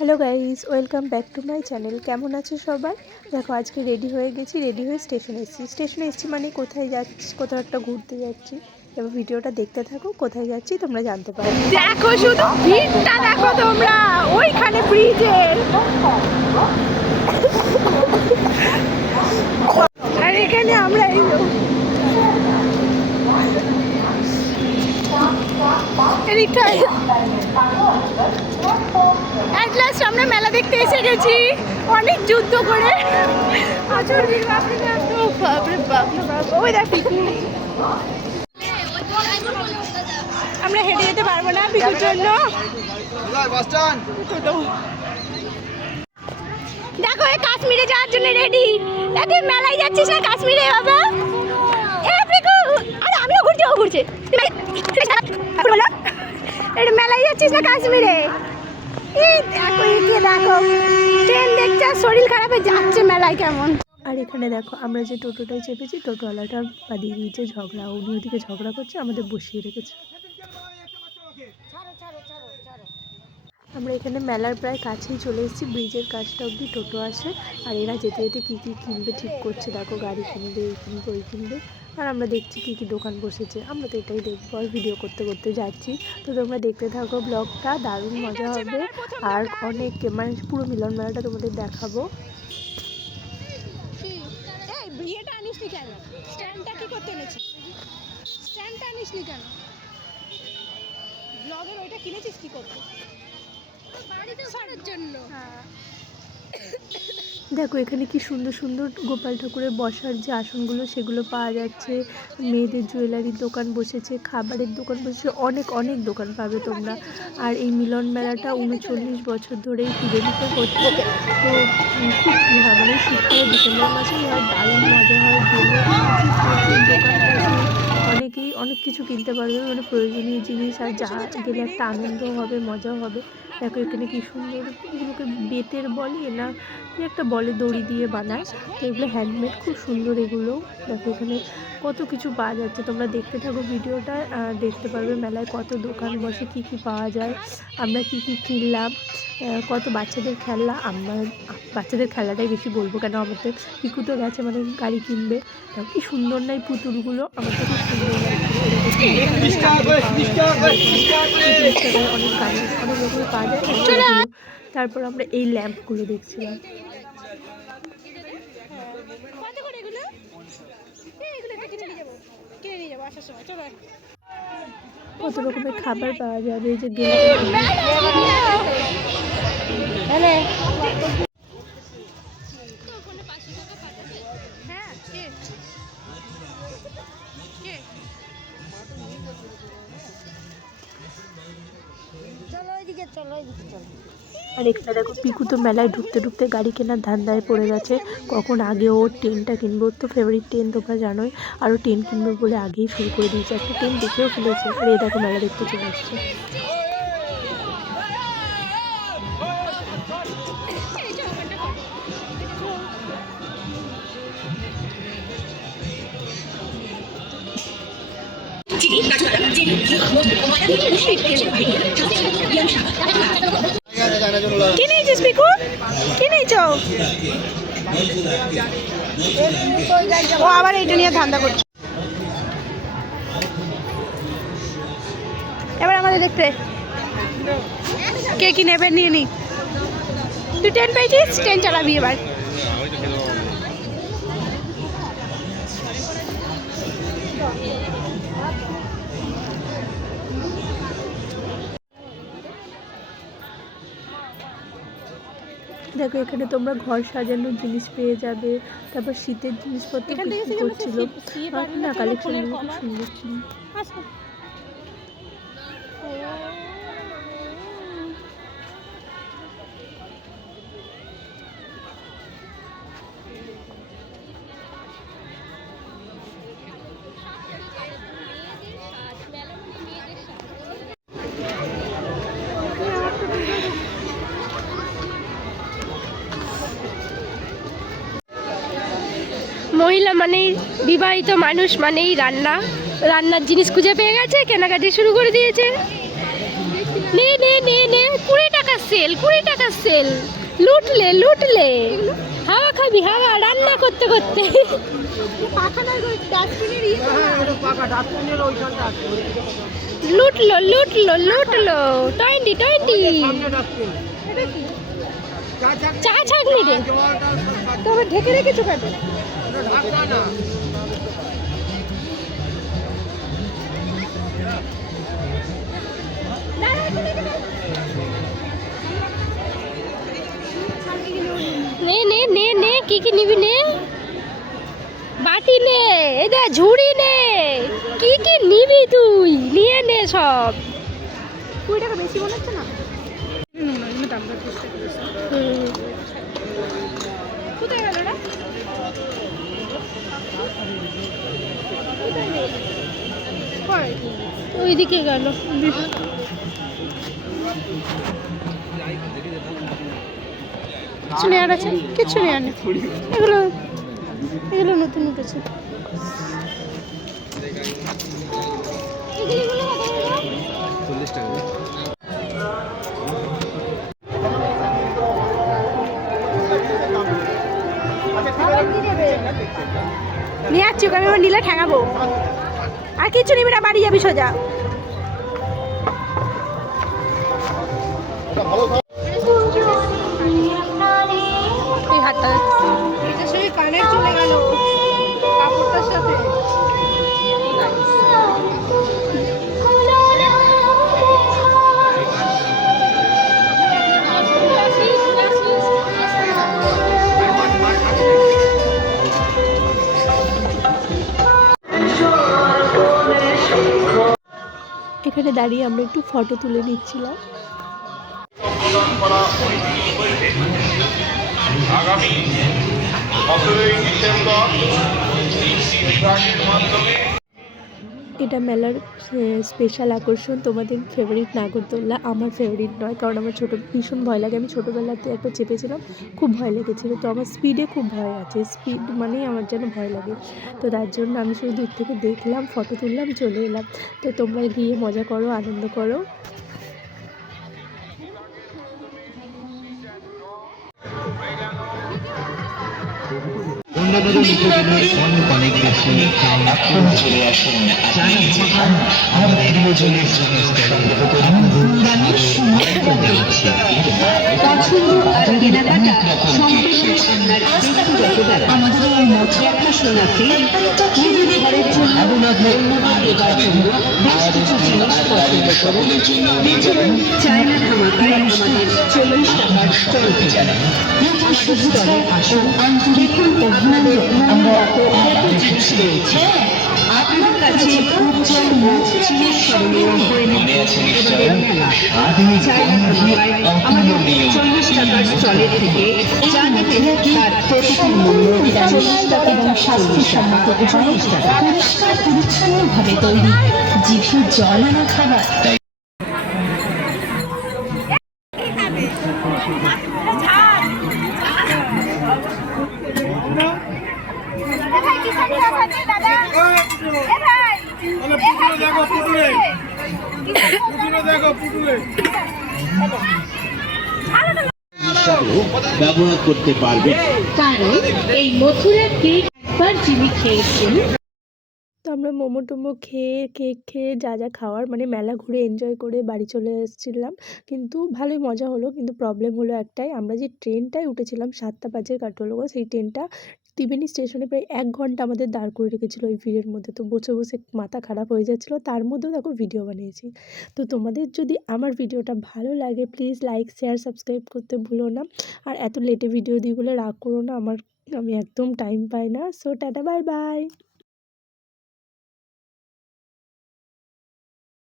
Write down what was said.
Hello guys, welcome back to my channel. কেমন আছে সবাই? দেখো আজকে রেডি হয়ে গেছি, রেডি হয়ে স্টেশনে এসেছি মানে কোথায় যাচ্ছি, কোথাও একটা ঘুরতে যাচ্ছি। এবার ভিডিওটা দেখতে থাকো, কোথায় যাচ্ছি তোমরা জানতে পারো। দেখো শুধু ভিড়টা দেখো তোমরা ওইখানে ব্রিজের, আর এখানে আমরা এই আমরা মেলা দেখতে এসে গেছি অনেক যুদ্ধ করে। আমরা হেঁটে যেতে পারবো না পিকুর জন্য। দেখো এই কাশ্মীরে যাওয়ার জন্য রেডি। তুই মেলায় যাচ্ছিস না কাশ্মীরে বাবা? আরে আমিও ঘুরছি, ও ঘুরছে। মেলায় যাচ্ছিস না কাশ্মীরে? দেখো দেখো ট্রেন দেখছে, শরীর খারাপে যাচ্ছে মেলায় কেমন। আর এখানে দেখো আমরা যে টোটোটায় চেপেছি, টোটোওয়ালাটা বাদিয়ে দিয়েছে ঝগড়া, উনি ওদিকে ঝগড়া করছে, আমাদের বসিয়ে রেখেছে। আমরা এখানে মেলার প্রায় কাছেই চলে এসেছি, ব্রিজের কাছটা অবধি টোটো আসে। আর এরা যেতে যেতে কী কী কিনবে ঠিক করছে, দেখো গাড়ি কিনবে, এই কিনবে, ওই কিনবে। আর আমরা দেখছি কী কী দোকান বসেছে, আমরা তো এটাই দেখবো আর ভিডিও করতে করতে যাচ্ছি। তো তোমরা দেখতে থাকো ব্লগটা, দারুণ মজা হবে। আর অনেক মানে পুরো মিলন মেলাটা তোমাদের দেখাবো। বিয়েটা আনিসনি কেন? স্ট্যান্ডটা কি করতে এনেছিস? স্ট্যান্ডটা আনিসনি কেন? ব্লগের ওইটা কিনেছিস কি করতে? বাড়িতে সারার জন্য। হ্যাঁ দেখো এখানে কি সুন্দর সুন্দর গোপাল ঠাকুরের বসার যে আসনগুলো সেগুলো পাওয়া যাচ্ছে। মেয়েদের জুয়েলারির দোকান বসেছে, খাবারের দোকান বসেছে, অনেক অনেক দোকান পাবে তোমরা। আর এই মিলন মেলাটা 39 বছর ধরেই পুজোদিতে হচ্ছে। তো খুব কী হয় মানে শীতকালে ডিসেম্বর মাসেই হয়, দারুণ মজা হয়। প্রচুর দোকান বসে, অনেকেই অনেক কিছু কিনতে পারবে, মানে প্রয়োজনীয় জিনিস। আর যা গেলে একটা আনন্দ হবে, মজাও হবে। দেখো এখানে কি সুন্দর, এগুলোকে বেতের বলে না কি একটা বলে, দড়ি দিয়ে বানায়। তো এগুলো হ্যান্ডমেড, খুব সুন্দর এগুলো। দেখো এখানে কত কিছু পাওয়া যাচ্ছে, তোমরা দেখতে থাকো ভিডিওটা, দেখতে পারবে মেলায় কত দোকান বসে, কি কি পাওয়া যায়, আমরা কি কি কিনলাম, কত বাচ্চাদের খেলনা। আমার বাচ্চাদের খেলাটাই বেশি বলবো, কেন আমাদের পিকু তো গেছে মানে গাড়ি কিনবে। কি সুন্দর নাই পুতুলগুলো, আমার তো খুব সুন্দর লাগছে। অনেক গাড়ি অনেক রকমের পাওয়া যায়। তারপর আমরা এই ল্যাম্পগুলো দেখছিলাম। কত রকমের খাবার পাওয়া যাবে, যে আর এখানে দেখো পিকু তো মেলায় ঢুকতে ঢুকতে গাড়ি কেনার ধান্দায় পড়ে গেছে। কখন আগে ওর ট্রেনটা কিনবো, ওর তো ফেভারিট ট্রেন তোমরা জানোই। আরও ট্রেন কিনবো বলে আগেই শুরু করে দিয়েছে, একটা ট্রেন দেখেও ফেলেছে। আর এই দেখো মেলা দেখতে চলে আসছে। কি নিয়েছিস পিকু? কি নিয়েছ? ও আবার এইটা নিয়ে ধান্দা করছে। এবার আমাদের দেখতে কে কি নেবে নিয়ে নি। তুই ট্রেন পেয়েছিস, ট্রেন চালাবি এবার। দেখো এখানে তোমরা ঘর সাজানোর জিনিস পেয়ে যাবে, তারপর শীতের জিনিসপত্র বিক্রি করছিল। না, কালেকশনগুলো খুব সুন্দর ছিল। মহিলা মানেই, বিবাহিত মানুষ মানেই রান্নার জিনিস খুঁজে পেয়ে গেছে, কেনাকাটি শুরু করে দিয়েছে। নে নে নে নে 20 টাকা সেল, 20 টাকার সেল। লুটলে লুটলে, হাওয়া খাবি হাওয়া, রান্না করতে করতে। লুটলো লুটলো লুটলো, 20 চা ছাঁকনি রে, তবে ঢেকে রেখেছো কেন? নে নে নে নে, কি কি নিবি নে, বাটি নে, এদা ঝুড়ি নে, কি কি নিবি তুই নিয়ে নে সব। 20 টাকা বেশি মনে হচ্ছে না? কোথায় গেল ওরা? ওইদিকে গেল। কিছু নেওয়ার আছে? কিছু নেওয়ার নেই, এগুলো এগুলো নতুন উঠেছে। নিয়ে যাচ্ছি ওকে, আমি আবার নিলে ঠেঙাবো। আর কিছু নিবি না, বাড়ি যাবি সোজা। এই হাতটা কানের চলে গেল কাপড়টার সাথে। এখানে দাঁড়িয়ে আমরা একটু ফটো তুলে নিচ্ছিলাম। আগামী 17ই ডিসেম্বর বিভাগের মাধ্যমে এটা মেলার স্পেশাল আকর্ষণ। তোমাদের ফেভারিট নাগরদোল্লা, আমার ফেভারিট নয়, কারণ আমার ভীষণ ভয় লাগে। আমি ছোটোবেলাতে একবার চেপেছিলাম, খুব ভয় লেগেছিলো। তো আমার স্পিডে খুব ভয় আছে, স্পিড মানেই আমার যেন ভয় লাগে। তো তার জন্য আমি শুধু দূর থেকে দেখলাম, ফটো তুললাম, চলে এলাম। তো তোমরা গিয়ে মজা করো, আনন্দ করো। অন্যান্য অনেক বেশি এখন চলে আসুন আমাদের প্রিয়জনের জন্য পছন্দ আর কেনাকাটা সম্পূর্ণ আপনার ব্যক্তিগত ব্যাপার। আমাদের এই মঠে আকর্ষণাতে নিজের ঘরের জন্য অন্যদের দেবার জন্য বেশ কিছু জিনিস পছন্দ করুন। দেখুন চায়না ধামাকায় আমাদের 40 টাকার স্টলটি জানান। স্টলে আসুন, দেখুন অভিনন্দন, আমরা এত জিনিস রয়েছে আপনার কাছে উজ্জ্বল মুখ চিরস্মরণীয় হয়ে মনে আছে নিশ্চয়। চায়না ধামাকায় আমাদের 40 টাকার স্টলের থেকে যা নেবেন তার প্রতিটি মূল্য 40 টাকা এবং স্বাস্থ্যসম্মত 40 টাকা। পরিষ্কার পরিচ্ছন্নভাবে তৈরি, জিভে জল আনা খাবার। ব্যবহার করতে পারবে, কারণ এই মথুরা কেক একবার যিনি খেয়েছেন। তো আমরা মোমো টোমো খেয়ে, কেক খেয়ে, যা যা খাওয়ার মানে মেলা ঘুরে এনজয় করে বাড়ি চলে এসেছিলাম। কিন্তু ভালোই মজা হলো, কিন্তু প্রবলেম হলো একটাই, আমরা যে ট্রেনটায় উঠেছিলাম 7টা বাজে কাঠগোলাগো, সেই ট্রেনটা ত্রিবেণী স্টেশনে প্রায় 1 ঘন্টা আমাদের দাঁড় করে রেখেছিলো ওই ভিড়ের মধ্যে। তো বসে বসে মাথা খারাপ হয়ে যাচ্ছিলো, তার মধ্যেও দেখো ভিডিও বানিয়েছি। তো তোমাদের যদি আমার ভিডিওটা ভালো লাগে প্লিজ লাইক শেয়ার সাবস্ক্রাইব করতে ভুলো না। আর এত লেটে ভিডিও দিই বলে রাগ করো না, আমি একদম টাইম পাই না। So tata, bye bye.